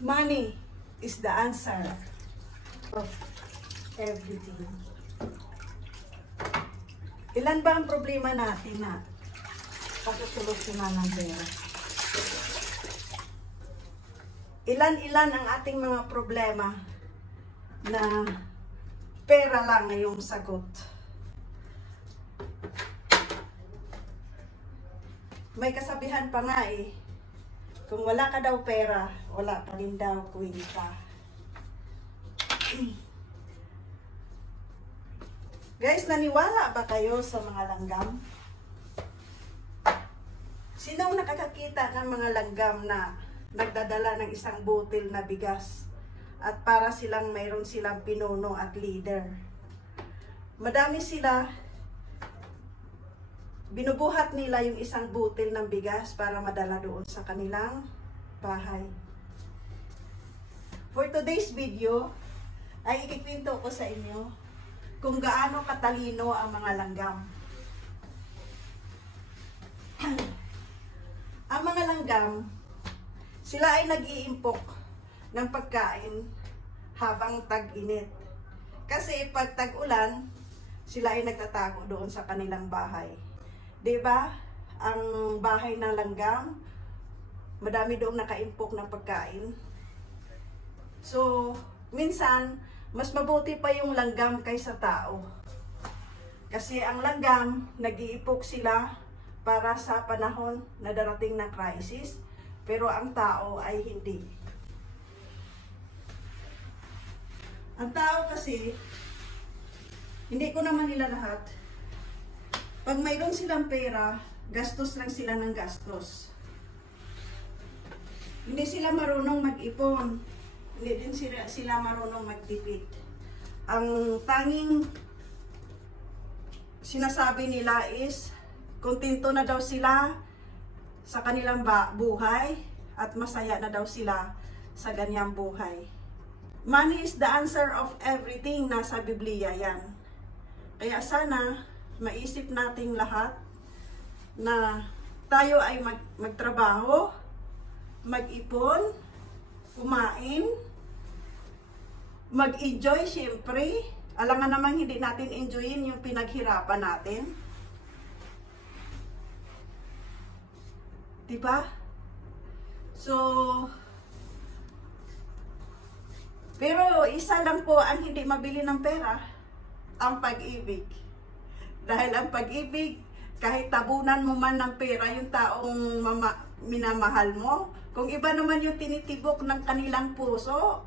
Money is the answer of everything. Ilan ba ang problema natin na pagsusolusyonan ng pera? Ilan-ilan ang ating mga problema na pera lang ay yung sagot. May kasabihan pa nga eh, kung wala ka daw pera, wala ka rin daw kwenta. Guys, naniwala ba kayo sa mga langgam? Sino ang nakakakita ng mga langgam na nagdadala ng isang butil na bigas at para silang mayroon silang pinuno at leader? Madami sila. Binubuhat nila yung isang butil ng bigas para madala doon sa kanilang bahay. For today's video, ay ikikwento ko sa inyo kung gaano katalino ang mga langgam. Ang mga langgam, sila ay nag-iimpok ng pagkain habang tag-init. Kasi pag tag-ulan, sila ay nagtatago doon sa kanilang bahay. Diba? Ang bahay ng langgam, madami doong nakaimpok ng pagkain. So, minsan, mas mabuti pa yung langgam kaysa tao. Kasi ang langgam, nag-iipok sila para sa panahon na darating na crisis, pero ang tao ay hindi. Ang tao kasi, hindi ko naman nila lahat. Pag mayroon silang pera, gastos lang sila ng gastos. Hindi sila marunong mag-ipon. Hindi din sila marunong magtipid. Ang tanging sinasabi nila is, kontento na daw sila sa kanilang buhay at masaya na daw sila sa ganyang buhay. Money is the answer of everything. Nasa Biblia yan. Kaya sana, maisip nating lahat na tayo ay magtrabaho, mag-ipon, kumain, mag-enjoy syempre. Alam nga naman hindi natin enjoyin yung pinaghirapan natin. Diba? So, pero isa lang po ang hindi mabili ng pera, ang pag-ibig. Dahil ang pag-ibig, kahit tabunan mo man ng pera yung taong minamahal mo, kung iba naman yung tinitibok ng kanilang puso,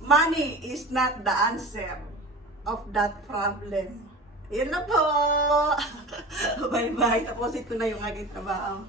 money is not the answer of that problem. Yun na po! Bye-bye. Tapusin ko na yung aking trabaho.